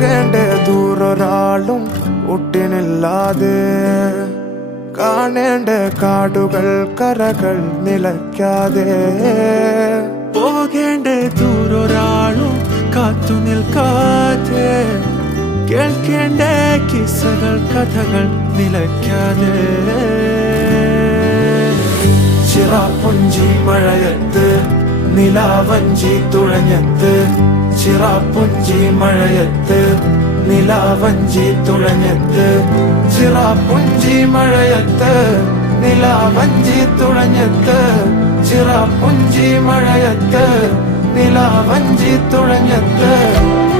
പോകേണ്ട ദൂരൊരാളും ഒട്ടിനില്ലാതെ കാണേണ്ട കാടുകൾ കരകൾ നിലയ്ക്കാതെ പോകേണ്ട ദൂരൊരാളും കാത്തു നിൽക്കാതെ കേൾക്കേണ്ട കിസ്സകൾ കഥകൾ നിലയ്ക്കാതെ ചിറാപ്പുഞ്ചി മഴയത്ത് നിലാവഞ്ചി തുഴഞ്ഞത്ത് ചിറാപ്പുഞ്ചി മഴയത്ത് നിലാവഞ്ചി തുഴഞ്ഞത്ത് ചിറാപ്പുഞ്ചി മഴയത്ത് നിലാവഞ്ചി തുഴഞ്ഞത്ത് ചിറാപ്പുഞ്ചി മഴയത്ത് നിലാവഞ്ചി തുഴഞ്ഞത്ത്